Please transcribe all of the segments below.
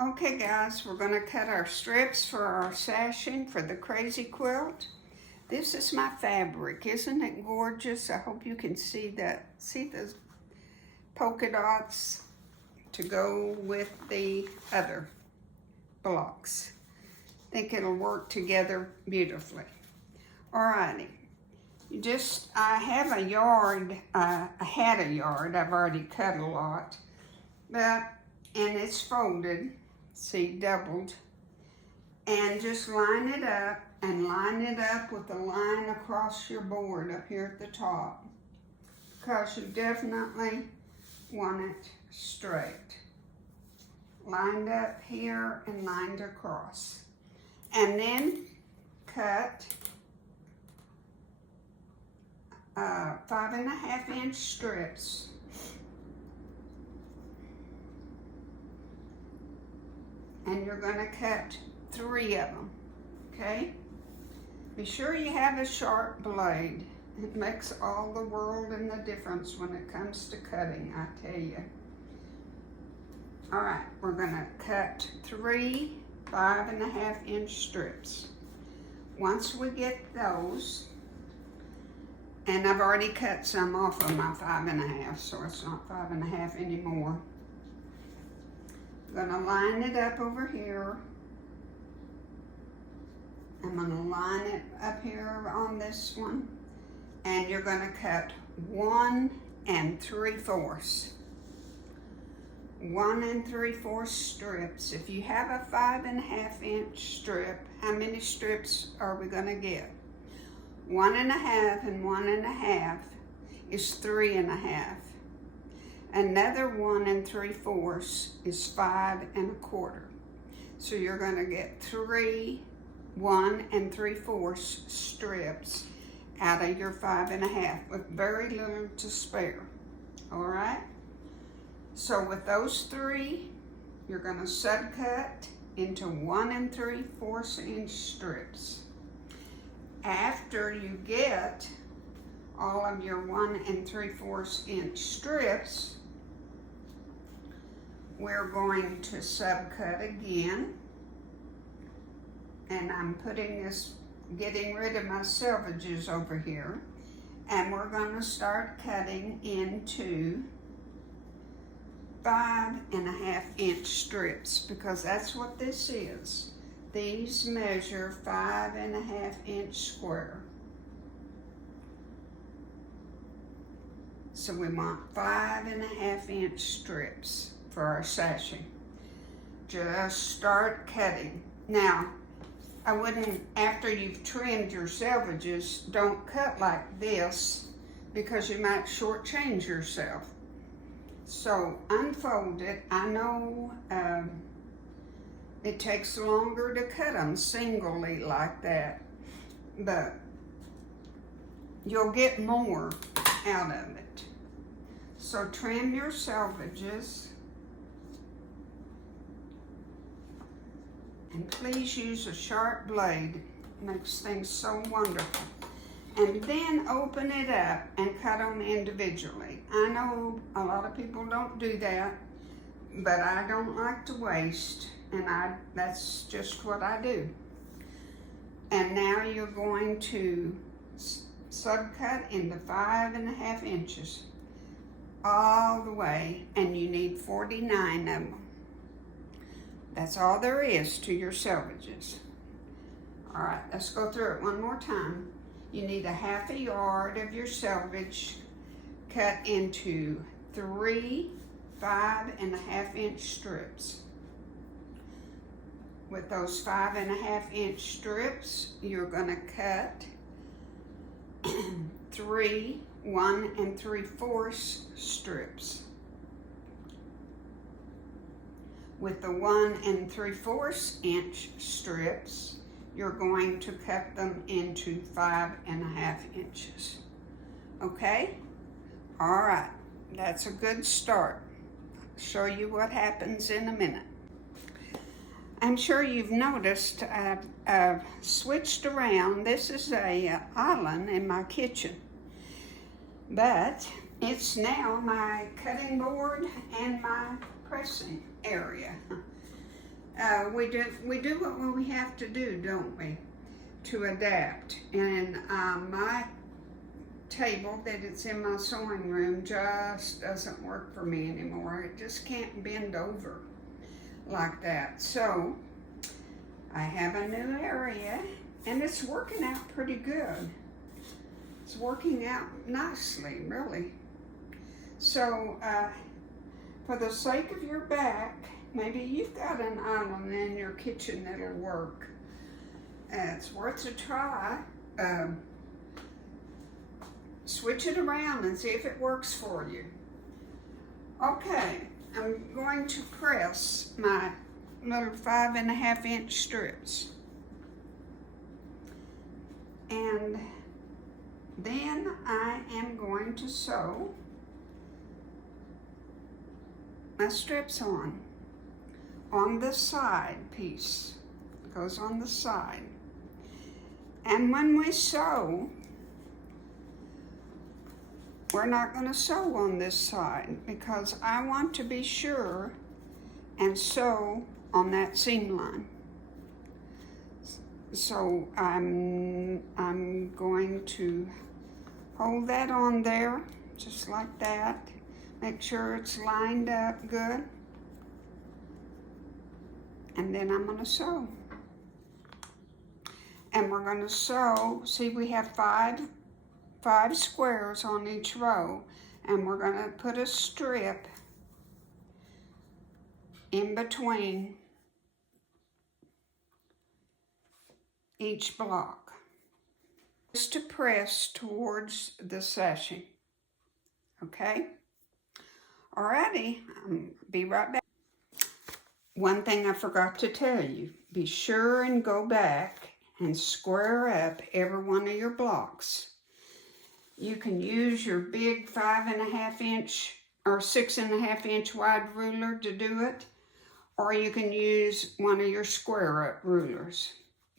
Okay guys, we're going to cut our strips for our sashing for the crazy quilt. This is my fabric. Isn't it gorgeous? I hope you can see that. See the polka dots to go with the other blocks. I think it'll work together beautifully. Alrighty. I have a yard, I had a yard. I've already cut a lot, and it's folded. See, doubled, and just line it up and line it up with a line across your board up here at the top, because you definitely want it straight, lined up here and lined across. And then cut 5.5 inch strips. And you're going to cut 3 of them, okay? Be sure you have a sharp blade. It makes all the world and the difference when it comes to cutting, I tell you. All right, we're going to cut 3 5.5 inch strips. Once we get those, and I've already cut some off of my 5.5, so it's not 5.5 anymore. I'm going to line it up over here. I'm going to line it up here on this one. And you're going to cut 1 3/4. 1 3/4 strips. If you have a 5.5 inch strip, how many strips are we going to get? 1.5 and 1.5 is 3.5. Another 1 3/4 is 5 1/4. So you're going to get 3 1 3/4 strips out of your 5.5 with very little to spare. All right. So with those 3, you're going to subcut into 1 3/4 inch strips. After you get all of your 1 3/4 inch strips, we're going to subcut again, and I'm getting rid of my selvages over here, and we're going to start cutting into 5.5 inch strips, because that's what this is. These measure 5.5 inch square. So we want 5.5 inch strips for our sashing. Just start cutting. Now, I wouldn't, after you've trimmed your selvages, don't cut like this, because you might shortchange yourself. So unfold it. I know it takes longer to cut them singly like that, but you'll get more out of it. So trim your selvages. And please use a sharp blade. It makes things so wonderful. And then open it up and cut them individually. I know a lot of people don't do that, but I don't like to waste, and that's just what I do. And now you're going to subcut into 5.5 inches all the way, and you need 49 of them. That's all there is to your selvages. All right, let's go through it one more time. You need a 1/2 yard of your selvage cut into 3 5.5 inch strips. With those 5.5 inch strips, you're going to cut 3 1 3/4 strips. With the 1 3/4 inch strips, you're going to cut them into 5.5 inches. Okay? All right, that's a good start. I'll show you what happens in a minute. I'm sure you've noticed I've switched around. This is a island in my kitchen, but it's now my cutting board and my pressing area. we do what we have to do, don't we, to adapt. And my table that it's in my sewing room just doesn't work for me anymore. It just can't bend over like that. So I have a new area, and it's working out pretty good. It's working out nicely, really. So for the sake of your back, maybe you've got an island in your kitchen that'll work. It's worth a try. Switch it around and see if it works for you. Okay, I'm going to press my little 5.5-inch strips. And then I am going to sew my strips on the side piece. It goes on the side. And when we sew, we're not going to sew on this side because I want to be sure and sew on that seam line. So I'm going to hold that on there just like that. Make sure it's lined up good. And then I'm going to sew. And we're going to sew, see, we have five squares on each row, and we're going to put a strip in between each block just to press towards the sashing. Okay? Alrighty, I'll be right back. One thing I forgot to tell you, be sure and go back and square up every one of your blocks. You can use your big 5.5-inch or 6.5-inch wide ruler to do it, or you can use one of your square up rulers.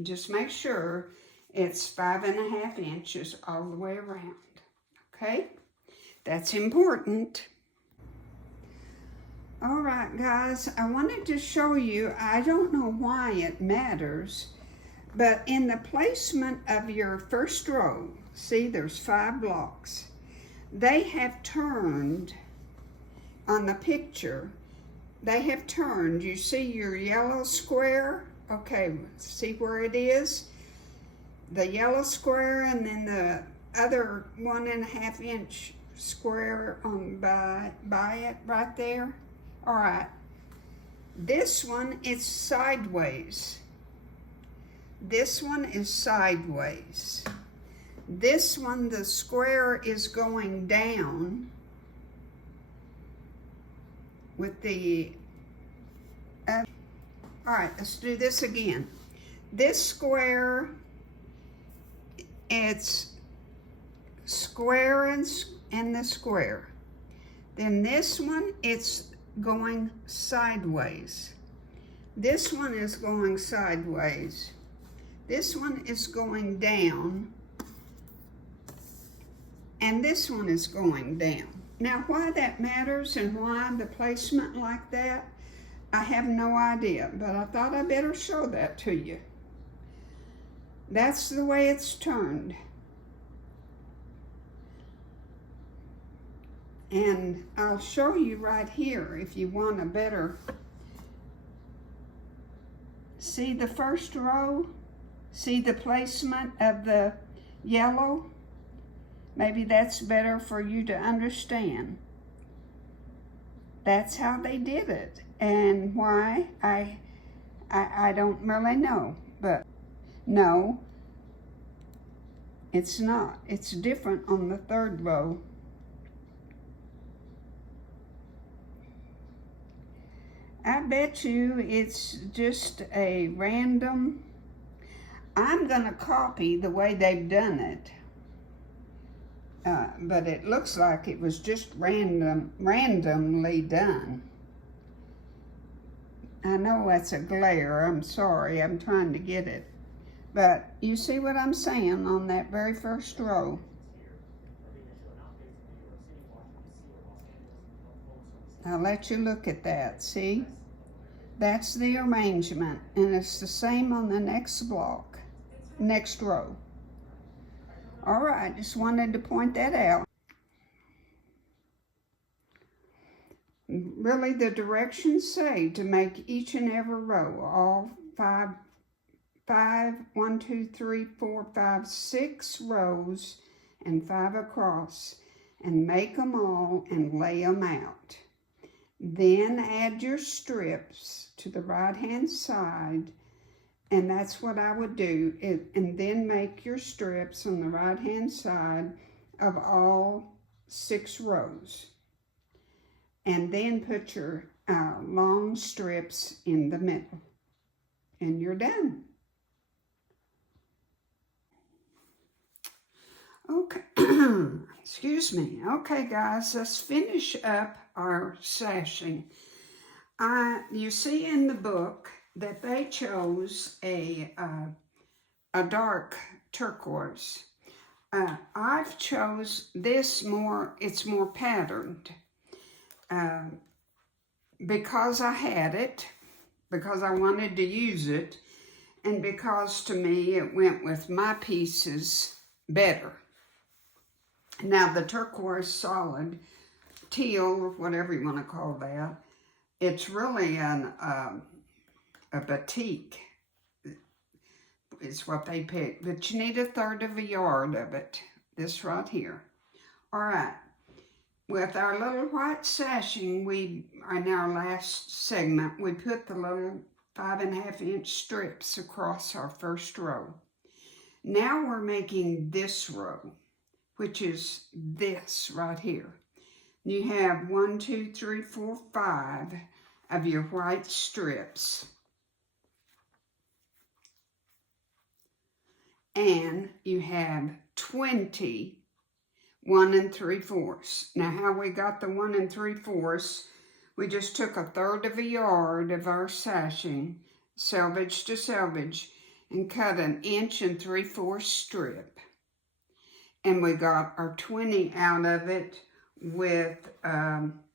Just make sure it's 5.5 inches all the way around, okay? That's important. All right, guys, I wanted to show you, I don't know why it matters, but in the placement of your first row, see, there's 5 blocks. They have turned on the picture. They have turned. You see your yellow square? Okay, see where it is? The yellow square and then the other 1.5-inch square on by it right there. All right. This one is sideways. This one is sideways. This one, the square is going down with the, all right, let's do this again. This square, it's square and the square. Then this one, it's going sideways. This one is going sideways. This one is going down. And this one is going down. Now, why that matters and why the placement like that, I have no idea, but I thought I better show that to you. That's the way it's turned. And I'll show you right here if you want a better. See the first row? See the placement of the yellow? Maybe that's better for you to understand. That's how they did it. And why, I don't really know. But no, it's not. It's different on the third row. I bet you it's just a random. I'm going to copy the way they've done it. But it looks like it was just randomly done. I know that's a glare. I'm sorry. I'm trying to get it. But you see what I'm saying on that very first row? I'll let you look at that. See? That's the arrangement, and it's the same on the next block, next row. All right, just wanted to point that out. Really, the directions say to make each and every row, all five, 1, 2, 3, 4, 5, 6 rows and 5 across, and make them all and lay them out. Then add your strips to the right hand side, and that's what I would do, and then make your strips on the right hand side of all 6 rows. And then put your long strips in the middle, and you're done. Okay, excuse me. Okay, guys, let's finish up our sashing. You see in the book that they chose a dark turquoise. I've chose this more, it's more patterned. Because I had it, because I wanted to use it, and because to me it went with my pieces better. Now the turquoise solid, teal, or whatever you want to call that, it's really a batik. It's what they picked, but you need 1/3 of a yard of it, this right here. All right, with our little white sashing, in our last segment, we put the little 5.5 inch strips across our first row. Now we're making this row, which is this right here. You have 1, 2, 3, 4, 5 of your white strips. And you have 20 1 3/4. Now how we got the 1 3/4, we just took 1/3 of a yard of our sashing, selvage to selvage, and cut 1 3/4 inch strip. And we got our 20 out of it with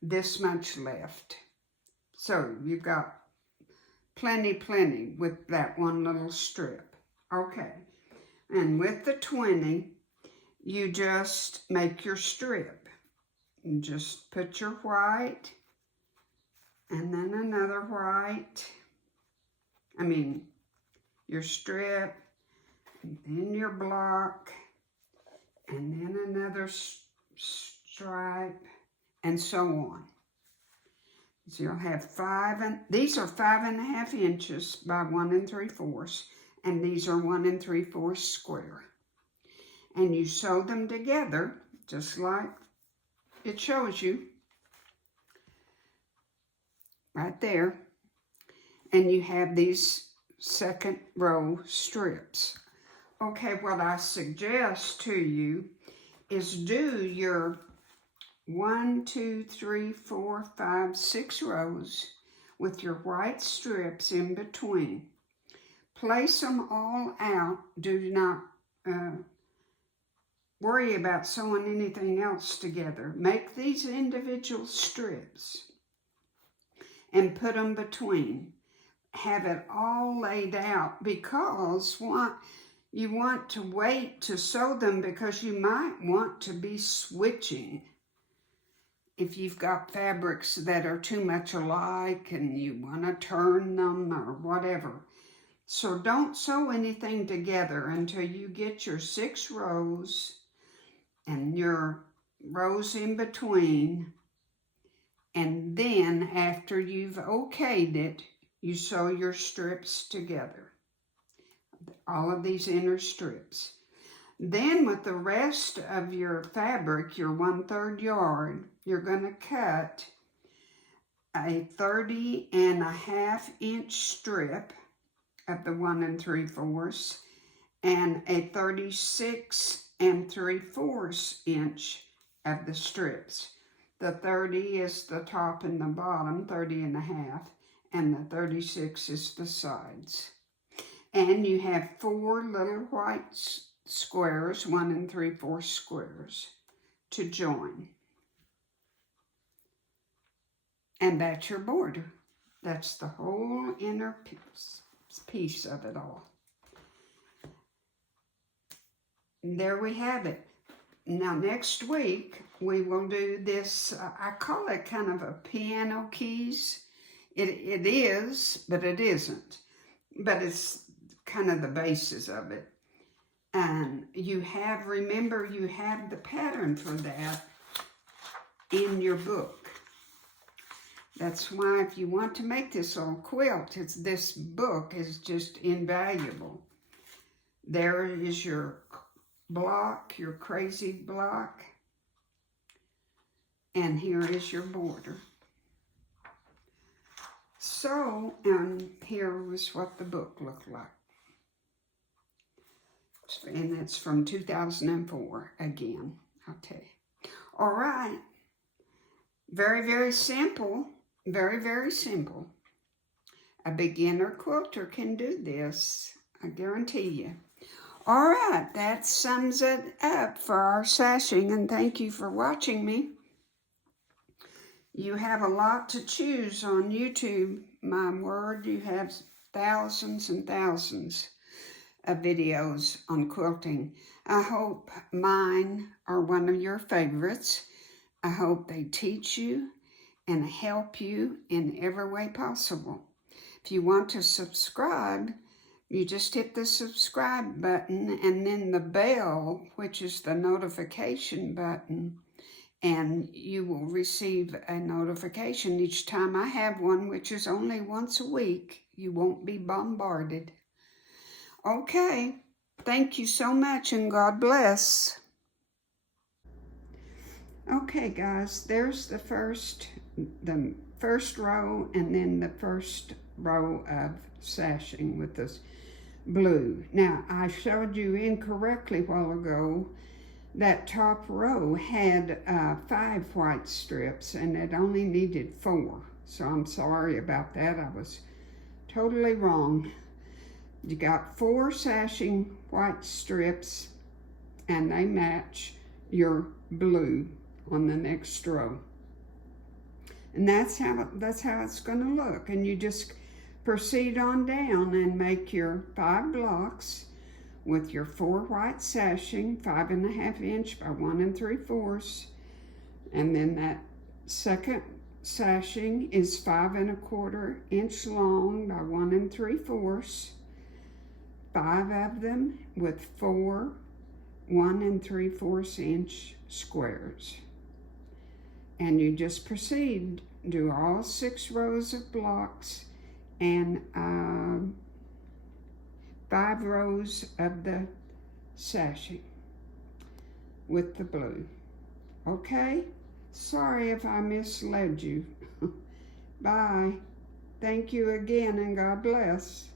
this much left. So you've got plenty with that one little strip. Okay, and with the 20, you just make your strip. And just put your white, and then another white. Your strip, and then your block, and then another stripe, and so on. So you'll have 5, and these are 5.5 inches by 1 3/4, and these are 1 3/4 square. And you sew them together, just like it shows you right there. And you have these second row strips. Okay, what I suggest to you is do your 1, 2, 3, 4, 5, 6 rows with your white strips in between. Place them all out. Do not worry about sewing anything else together. Make these individual strips and put them between. Have it all laid out, because you want to wait to sew them, because you might want to be switching if you've got fabrics that are too much alike and you want to turn them or whatever. So don't sew anything together until you get your 6 rows and your rows in between, and then after you've okayed it, you sew your strips together, all of these inner strips. Then with the rest of your fabric, your 1/3 yard, you're going to cut a 30.5 inch strip of the 1 3/4 and a 36 3/4 inch of the strips. The 30 is the top and the bottom, 30.5, and the 36 is the sides. And you have 4 little white squares, 1 3/4 squares, to join. And that's your border. That's the whole inner piece of it all. And there we have it. Now next week we will do this, I call it kind of a piano keys. It is, but it isn't. But it's kind of the basis of it. And you have, remember, you have the pattern for that in your book. That's why if you want to make this little quilt, this book is just invaluable. There is your block, your crazy block. And here is your border. So, and here was what the book looked like. And it's from 2004 again, I'll tell you. All right. Very, very simple. Very, very simple. A beginner quilter can do this, I guarantee you. All right, that sums it up for our sashing, and thank you for watching me. You have a lot to choose on YouTube. My word, you have thousands and thousands of videos on quilting. I hope mine are one of your favorites. I hope they teach you and help you in every way possible. If you want to subscribe, you just hit the subscribe button and then the bell, which is the notification button, and you will receive a notification each time I have one, which is only once a week. You won't be bombarded. Okay, thank you so much and God bless. Okay guys, there's the first row and then the first row of sashing with this blue. Now, I showed you incorrectly a while ago that top row had 5 white strips and it only needed 4. So I'm sorry about that. I was totally wrong. You got 4 sashing white strips and they match your blue on the next row. And that's how it's going to look. And you just proceed on down and make your 5 blocks with your 4 white sashing, 5.5 inch by 1 3/4. And then that second sashing is 5 1/4 inch long by 1 3/4. 5 of them with 4 1 3/4 inch squares. And you just proceed, do all 6 rows of blocks and 5 rows of the sashing with the blue. Okay? Sorry if I misled you. Bye. Thank you again and God bless.